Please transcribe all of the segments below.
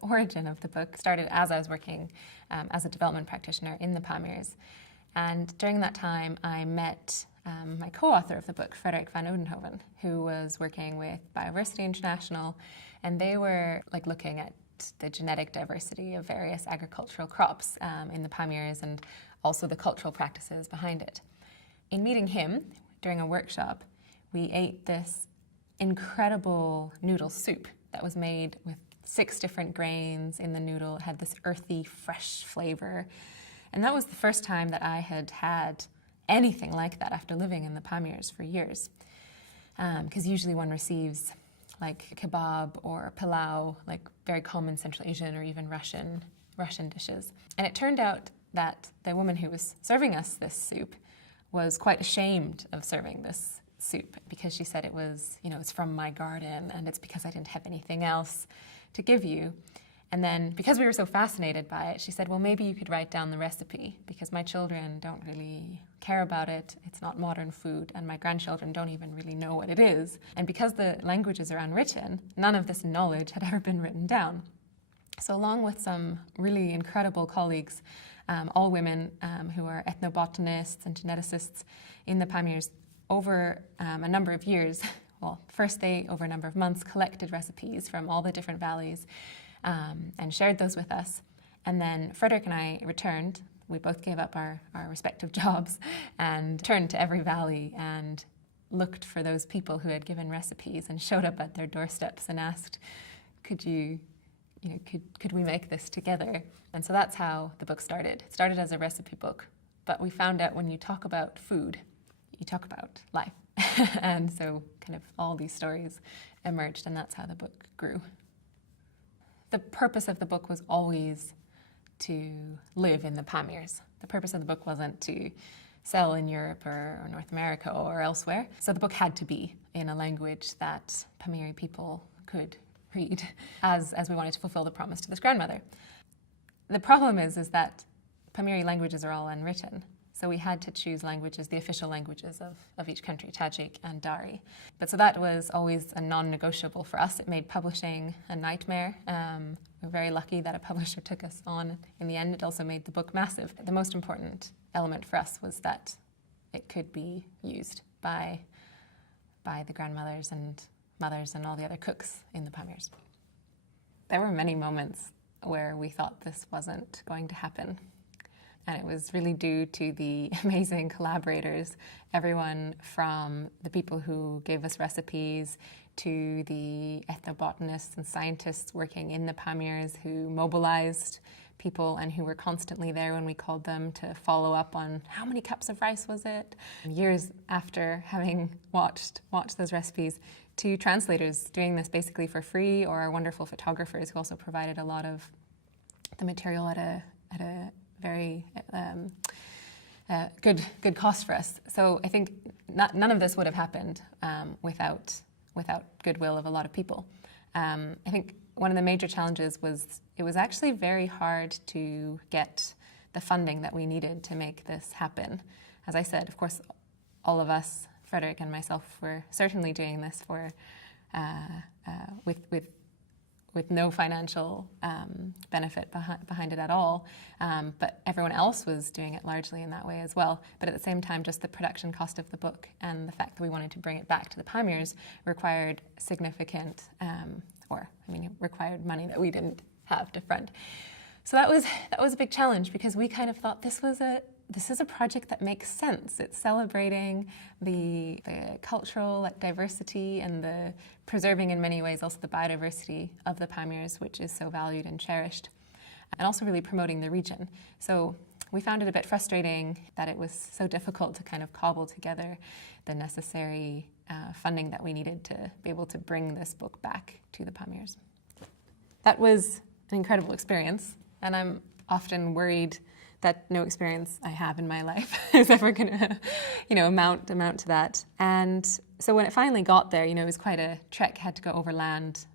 The origin of the book started as I was working as a development practitioner in the Pamirs. And during that time, I met my co-author of the book, Frederik van Oudenhoven, who was working with Biodiversity International, and they were looking at the genetic diversity of various agricultural crops in the Pamirs and also the cultural practices behind it. In meeting him during a workshop, we ate this incredible noodle soup that was made with 6 different grains in the noodle. It had this earthy, fresh flavor. And that was the first time that I had had anything like that after living in the Pamirs for years. Because usually one receives kebab or pilau, very common Central Asian or even Russian dishes. And it turned out that the woman who was serving us this soup was quite ashamed of serving this soup because she said it was, it's from my garden and it's because I didn't have anything else to give you. And then because we were so fascinated by it, she said, well, maybe you could write down the recipe because my children don't really care about it. It's not modern food and my grandchildren don't even really know what it is. And because the languages are unwritten, none of this knowledge had ever been written down. So along with some really incredible colleagues, all women who are ethnobotanists and geneticists in the Pamirs, over a number of years, well, first they, over a number of months, collected recipes from all the different valleys and shared those with us. And then Frederik and I returned. We both gave up our respective jobs and turned to every valley and looked for those people who had given recipes and showed up at their doorsteps and asked, could we make this together? And so that's how the book started. It started as a recipe book, but we found out when you talk about food, you talk about life. And so kind of all these stories emerged, and that's how the book grew. The purpose of the book was always to live in the Pamirs. The purpose of the book wasn't to sell in Europe or North America or elsewhere. So the book had to be in a language that Pamiri people could read, as we wanted to fulfill the promise to this grandmother. The problem is that Pamiri languages are all unwritten. So we had to choose languages, the official languages of each country, Tajik and Dari. But so that was always a non-negotiable for us. It made publishing a nightmare. We're very lucky that a publisher took us on in the end. It also made the book massive. The most important element for us was that it could be used by the grandmothers and mothers and all the other cooks in the Pamirs. There were many moments where we thought this wasn't going to happen. And it was really due to the amazing collaborators, everyone from the people who gave us recipes to the ethnobotanists and scientists working in the Pamirs who mobilized people and who were constantly there when we called them to follow up on how many cups of rice was it. And years after having watched those recipes, to translators doing this basically for free, or our wonderful photographers who also provided a lot of the material at a very good cost for us. So I think none of this would have happened without goodwill of a lot of people. I think one of the major challenges was it was actually very hard to get the funding that we needed to make this happen. As I said, of course, all of us, Frederik and myself, were certainly doing this for with no financial benefit behind it at all. But everyone else was doing it largely in that way as well. But at the same time, just the production cost of the book and the fact that we wanted to bring it back to the Pamirs required significant, it required money that we didn't have to fund. So that was a big challenge because we kind of thought this is a project that makes sense. It's celebrating the cultural diversity and the preserving in many ways also the biodiversity of the Pamirs, which is so valued and cherished, and also really promoting the region. So we found it a bit frustrating that it was so difficult to kind of cobble together the necessary funding that we needed to be able to bring this book back to the Pamirs. That was an incredible experience, and I'm often worried that no experience I have in my life is ever going to, amount to that. And so when it finally got there, it was quite a trek. Had to go overland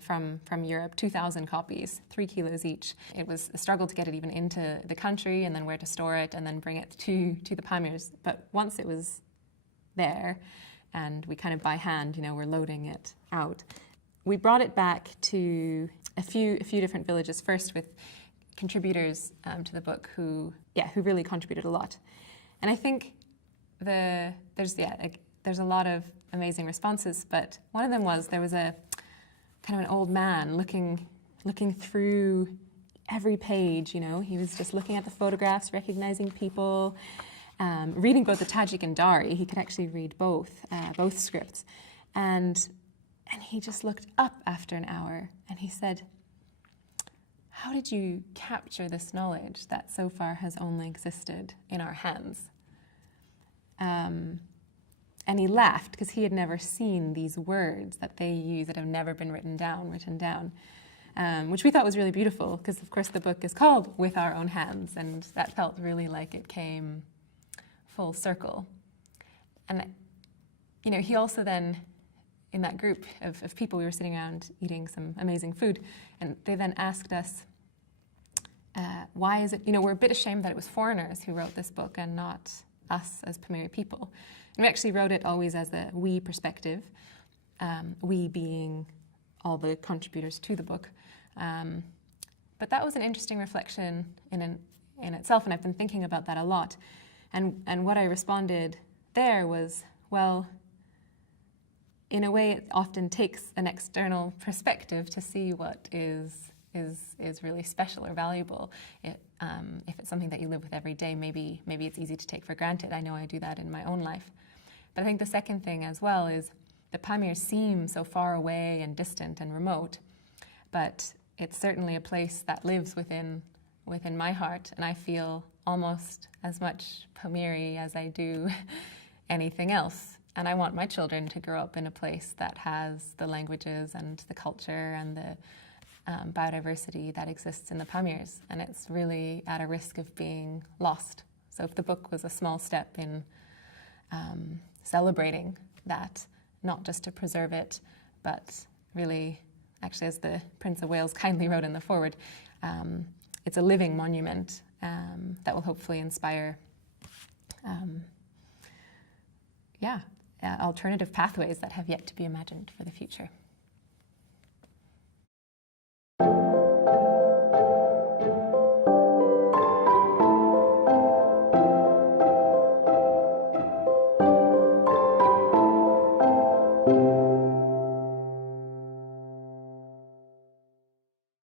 from Europe, 2,000 copies, 3 kilos each. It was a struggle to get it even into the country, and then where to store it, and then bring it to the Pamirs. But once it was there, and we kind of by hand, we're loading it out, we brought it back to a few different villages, first with contributors to the book who really contributed a lot. And I think there's a lot of amazing responses, but one of them was there was a kind of an old man looking through every page. You know, he was just looking at the photographs, recognizing people, reading both the Tajik and Dari. He could actually read both scripts, and he just looked up after an hour and he said, "How did you capture this knowledge that so far has only existed in our hands?" And he laughed because he had never seen these words that they use that have never been written down, which we thought was really beautiful because, of course, the book is called With Our Own Hands, and that felt really like it came full circle. And, you know, he also then, in that group of people, we were sitting around eating some amazing food, and they then asked us, why is it, you know, we're a bit ashamed that it was foreigners who wrote this book and not us as Pamiri people. And we actually wrote it always as a we perspective, we being all the contributors to the book. But that was an interesting reflection in itself, and I've been thinking about that a lot. And what I responded there was, well, in a way, it often takes an external perspective to see what is really special or valuable. If it's something that you live with every day, maybe it's easy to take for granted. I know I do that in my own life. But I think the second thing as well is the Pamirs seem so far away and distant and remote, but it's certainly a place that lives within my heart, and I feel almost as much Pamiri as I do anything else. And I want my children to grow up in a place that has the languages and the culture and the biodiversity that exists in the Pamirs, and it's really at a risk of being lost. So if the book was a small step in celebrating that, not just to preserve it, but really, actually, as the Prince of Wales kindly wrote in the foreword, it's a living monument that will hopefully inspire alternative pathways that have yet to be imagined for the future.